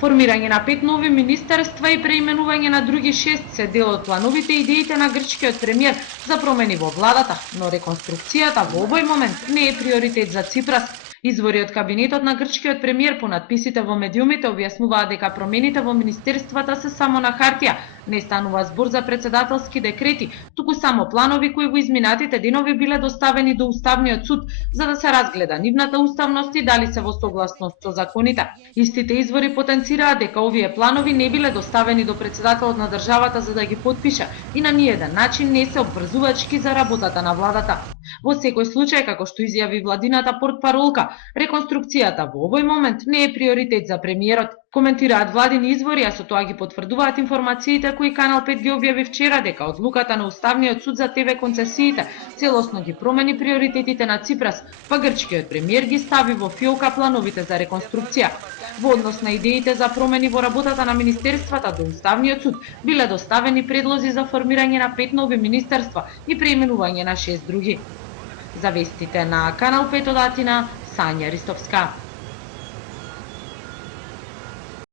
Формирање на 5 нови министерства и преименување на други 6 се дел од плановите и идеите на грчкиот премиер за промени во владата, но реконструкцијата во овој момент не е приоритет за Ципрас. Извори од кабинетот на грчкиот премиер по надписите во медиумите објаснуваат дека промените во министерствата се само на хартија, не станува збор за председателски декрети, туку само планови кои во изминатите денови биле доставени до Уставниот суд за да се разгледа нивната уставност и дали се во согласност со законите. Истите извори потенцираат дека овие планови не биле доставени до председателот на државата за да ги потпише и на ниеден начин не се обврзувачки за работата на владата. Во секој случај, како што изјави владината портпаролка, реконструкцијата во овој момент не е приоритет за премиерот. Коментираат владини извори, а со тоа ги потврдуваат информациите кои Канал 5 ги објави вчера дека одлуката на Уставниот суд за ТВ концесиите целосно ги промени приоритетите на Ципрас, па грчкиот премиер ги стави во фиока плановите за реконструкција. Во однос на идеите за промени во работата на министерствата до Уставниот суд биле доставени предлози за формирање на 5 нови министерства и преименување на 6 други. За вестите на Канал 5 од Атина, Сања Ристовска.